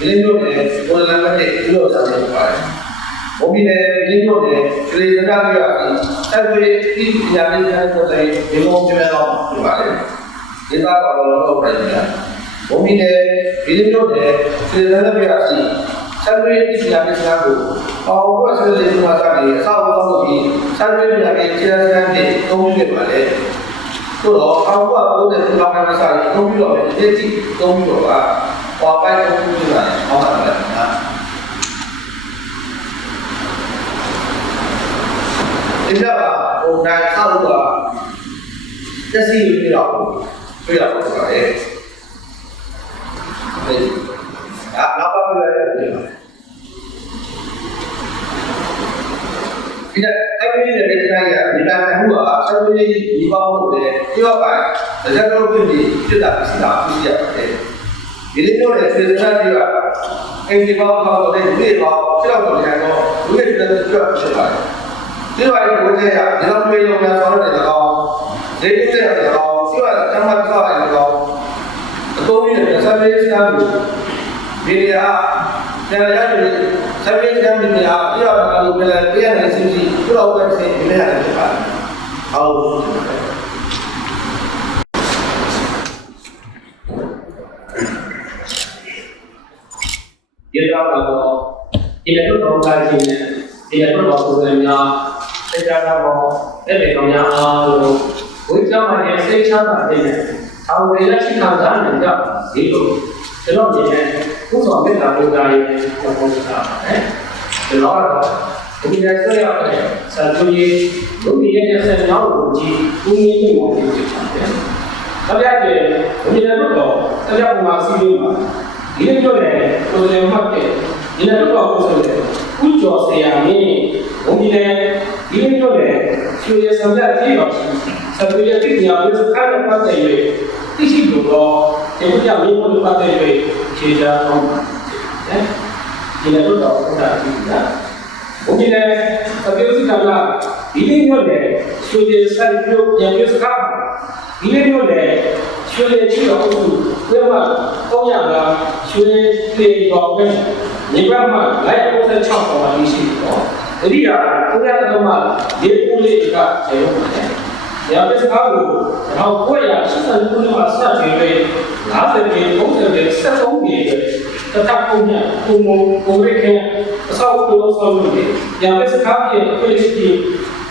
လေးမျိုးနဲ့ဘုံလမ်းတဲ့ဒီလိုစားနေပါတယ်ဘုံပြည်နယ်လေးမျိုးနဲ့ကျွေးစကားပြောရပြီးဆက်ပြီးဒီပညာရေးဆိုင်ပေါ်တဲ့ဒီလိုမျိုးတော့ပြပါတယ်ဒီသားကတော့တော့ပြန်ပြန်ဘုံပြည်နယ်လေးမျိုးနဲ့ကျွေးစကားပြောရပြီးဆက်ပြီးဒီပညာရေးဆိုင်ကိုအော်ဘုရားလေးမှာစားနေအဆောက်အအုံလုပ်ပြီးဆက်ပြီးပညာရေးခြေစမ်းတဲ့သုံးပြပါလေဆိုတော့အောက်ကဘုရားဒီလောက်မှစားပြီးသုံးပြီးတော့ဒီတိသုံးပြီးတော့ဟောပိုက်သုံးပြီးတာဟောတာလည်းဒီကဟိုတိုင်းဆောက်တာတက်စီပြတော့ပြတော့ပါတယ်နောက်ပါပြရတယ်ဒီကအဲ့ဒီလေဒီတိုင်းရဒီတိုင်းမှုကဆက်ပြီးဒီပေါင်းလို့တယ်ဒီတော့ပိုင်းဒါကြတော့ပြင်ပြီးဖြစ်တာဖြစ်တာဖြစ်ရပါတယ်ဒီလိုမျိုးနဲ့စေစနာတွေကအင်ဒီပေါင်းတော့တဲ့ဒီပေါင်း6တော့နေတော့ဒီလိုမျိုးပြတ်ဖြစ်ပါတယ်ဒီလိုမျိုးဝင်ရဒီလိုမျိုးလုံးများဆောင်းတဲ့ကောင်ဒီလိုတဲ့ကောင်စီကတမတ်ဆောက်တဲ့ကောင်အတော်ကြီးနဲ့ဆက်ပြီးစမ်းလို့ဒီနေရာတရားရတယ်ဆက်ပြီးစမ်းနေရပြရတာလို့ပြန်ပြရတဲ့စီစီသူ့တော့ပဲစီဒီနေရာဖြစ်ပါတယ်ဟုတ်ဒီတော့ဒီလိုတော့ကားကြီးနဲ့ဒီလိုတော့ပုံစံများစိတ်ဓာတ်တော့အဲ့ဒီကောင်များအားလို့ဝိကျောင်းမှာစိတ်ချတာနေတယ်။အောင်ဝေလက်ရှိခံစားနေကြဒီလိုကျွန်တော်မြင်တဲ့ဘုရားမေတ္တာဘုရားရဲ့ပုံစံပါတယ်။ကျွန်တော်ကတော့ဒီနေ့ဆွေးရတဲ့စာသူကြီးဘုရားရဲ့ဆက်ကြောင်းကိုကြည့်ဦးရင်းမှုကိုကြည့်ပါတယ်။ဒါပြည့်ဒီနေ့တော့တရားပုံမှာစီးလို့ဒီလိုပြောတယ်ကိုယ်လည်းမှတ်တယ်ဒီလိုတော့ကိုယ်ဆိုတယ်ဥကျော်ဆရာမင်းဘုံကြီးလည်းဒီလိုပြောတယ်ရွှေရဆောင်ရကြည့်ပါစပ်ရတိညာဘုရားခါရပတ်တယ်၍သိရှိလို့တော့ဒီဘုရားမင်းဘုရားပတ်တယ်၍ခြေချောင်းတယ်ဒီလိုတော့ဘုရားကြည့်တာဘုံကြီးလည်းသပြေစိကလာဒီလိုပြောတယ်ရွှေရဆောင်ရညာဘုရားဒီလိုပြောတယ်ရွှေရချီတော်ဘုရားတော့ရတာရွှေပြေတော်ပဲဒီဘက်မှာလိုက်66ပေါ်မှာရှိတော့ဒီကဘုရားတော်မှာဒီဦးလေးကကျေရုံးတယ်။ညာဘက်စကားကိုတော့ကိုရ80ခုမှာစတင်ပြီး50ปี30ปี73ปีတထကုညကုမကိုရိခေအစောက်ကိုဆောက်လို့ညာဘက်စကားရဲ့အဖြစ်ကြီး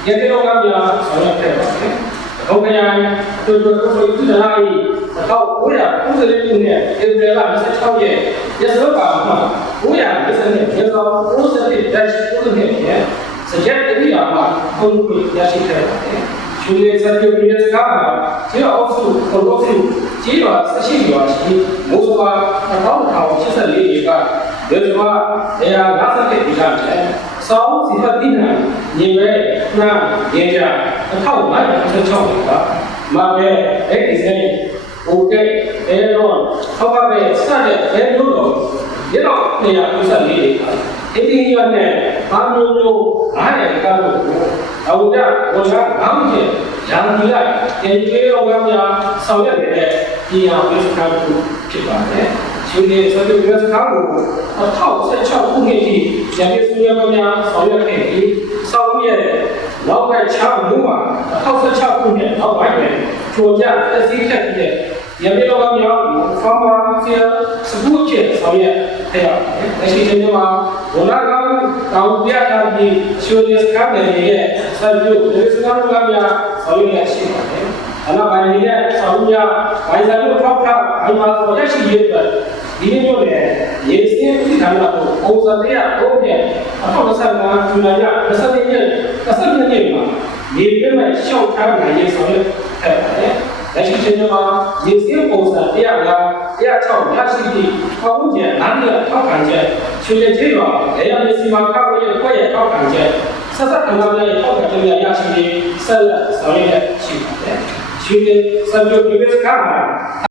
ရတဲ့တော့ကများဆောင်ရွက်ခဲ့ပါတယ်။ဟုတ်ကဲ့တို့တို့ကိုဒီလိုက်တော့ကိုရ90ခုနဲ့ဧပြီလ26ရက်ရက်စပါမှာကိုရ20နဲ့ရေကော90တက်ရှိကိုနေရဲ့စကြက်တည်းရမှာဘုံကိုရရှိခဲ့ပါတယ်။ကျွေးစက်ပြုပြီးတဲ့စကားမှာကျေအောက်စုပေါ်လို့ကျေးပါဆက်ရှိရွာရှိမိုးစပါ1084ရေကဒေသမှာ150တိကျတဲ့စောင်းစီဖတ်တိနာညီပဲနာရေကြ1566ကမှာပဲအဲ့ဒီစနေโอเคအဲတော့ဟောပါပဲစတဲ့အဲလိုတော့ဒီတော့194ရေကဒီဒီရနဲ့ဘာမျိုးမျိုးအားရကလို့အဝဒဘောရှာငောင်းကျရံကြီးလိုက်တင်ပြေတော်ကများဆောင်ရွက်နေတဲ့ဒီဟာဝိစကားကိုဖြစ်ပါတယ်ရှင်ဒီဆိုတဲ့ဝိစကားကို1016ခုနှစ်ထိရန်ပြည်စုရမများဆောင်ရွက်ခဲ့ပြီးစောင်းရဲ့နောက်ကချားမှုမှာ1016ခုနှစ်နောက်ပိုင်းမှာချိုကြတက်စီးခက်တဲ့ရန်ပြည်တော်ကများဖောင်းပါဖီးစပူးချက်ဆောင်ရွက်ခဲ့ရတယ်။အဲဒီချိန်မှာဝလာကောင်းတောင်ပြတာပြီးရှင်ဒီစကားရဲ့ဆက်ပြုဒီစကားကများဆောင်ရွက်ရရှိပါတယ်။အနာပိုင်းရဲ့ဆောင်ရွက်ဘိုင်ဇာတို့ထောက်ထားအိမ်မှာဆိုရရှိရတဲ့ဒီလိုနဲ့ရေစင်းပြည်ထောင်တော့ပုံစံတရားဟုတ်ရဲ့အထောက်အဆန်းကကျူလာရ20ရက်20ရက်မှာနေပြမဲ့ရှောက်ထားနိုင်ရေးဆောင်ရွက်ခဲ့ပါတယ်။လက်ရှိချိန်မှာရေစင်းပုံစံတရားက106ရရှိပြီးပေါင်းကျန်နားရထောက်ခံချက်ချွေကျေးရွာလေယာဉ်စီမံခန့်ခွဲရေးဖွဲ့ရဲ့ထောက်ခံချက်ဆက်ဆက်အမှန်တည်းထောက်ခံချက်ရရှိပြီးဆက်လက်ဆောင်ရွက်ရှိပါတယ်။ရှင်စံပြုပြည်စကားမှာ